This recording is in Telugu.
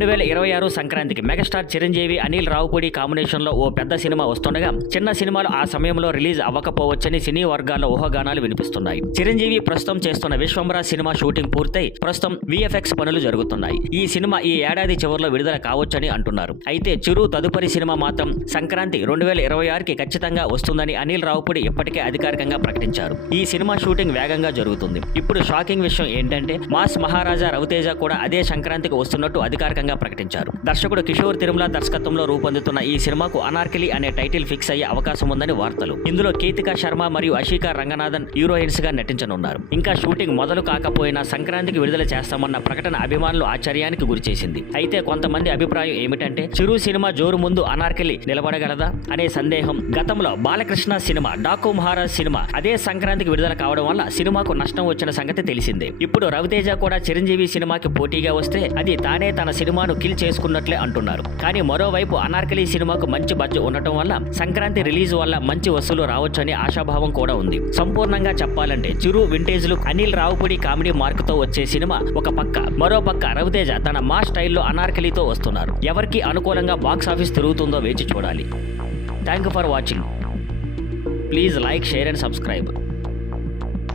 2026 సంక్రాంతికి మెగాస్టార్ చిరంజీవి అనిల్ రావుపూడి కాంబినేషన్ లో ఓ పెద్ద సినిమా వస్తుండగా చిన్న సినిమాలు ఆ సమయంలో రిలీజ్ అవ్వకపోవచ్చని సినీ వర్గాల్లో ఊహాగానాలు వినిపిస్తున్నాయి. చిరంజీవి ప్రస్తుతం చేస్తున్న విశ్వంబర సినిమా షూటింగ్ పూర్తయి ప్రస్తుతం VFX పనులు జరుగుతున్నాయి. ఈ సినిమా ఈ ఏడాది చివరిలో విడుదల కావచ్చని అంటున్నారు. అయితే చిరు తదుపరి సినిమా మాత్రం సంక్రాంతి 2026కి ఖచ్చితంగా వస్తుందని అనిల్ రావుపూడి ఇప్పటికే అధికారికంగా ప్రకటించారు. ఈ సినిమా షూటింగ్ వేగంగా జరుగుతుంది. ఇప్పుడు షాకింగ్ విషయం ఏంటంటే మాస్ మహారాజా రవితేజ కూడా అదే సంక్రాంతికి వస్తున్నట్టు అధికారికంగా ప్రకటించారు. దర్శకుడు కిషోర్ తిరుమల దర్శకత్వంలో రూపొందుతున్న ఈ సినిమాకు అనార్కలి అనే టైటిల్ ఫిక్స్ అయ్యే అవకాశం ఉందని వార్తలు. ఇందులో కీతికా శర్మ మరియు అషికా రంగనాథన్ హీరోయిన్స్ గా నటించనున్నారు. ఇంకా షూటింగ్ మొదలు కాకపోయినా సంక్రాంతికి విడుదల చేస్తామన్న ప్రకటన అభిమానులు ఆశ్చర్యానికి గురిచేసింది. అయితే కొంతమంది అభిప్రాయం ఏమిటంటే చిరు సినిమా జోరు ముందు అనార్కలి నిలబడగలదా అనే సందేహం. గతంలో బాలకృష్ణ సినిమా డాకు మహారాజ్ సినిమా అదే సంక్రాంతికి విడుదల కావడం వల్ల సినిమాకు నష్టం వచ్చిన సంగతి తెలిసిందే. ఇప్పుడు రవితేజ కూడా చిరంజీవి సినిమాకి పోటీగా వస్తే అది తానే తన సినిమాను కిల్ చేసుకున్నట్లే అంటున్నారు. కానీ మరోవైపు అనార్కలి సినిమాకు మంచి బడ్జెట్ ఉండటం వల్ల సంక్రాంతి రిలీజ్ వల్ల మంచి వసూలు రావచ్చని ఆశాభావం కూడా ఉంది. సంపూర్ణంగా చెప్పాలంటే Chiru vintage look Anil Ravipudi comedy mark తో వచ్చే సినిమా ఒక పక్క, మరో పక్క రవితేజ తన మా స్టైల్లో అనార్కలితో వస్తున్నారు. ఎవరికి అనుకూలంగా బాక్స్ ఆఫీస్ తిరుగుతుందో వేచి చూడాలి. Thank you for watching. Please like, share and subscribe.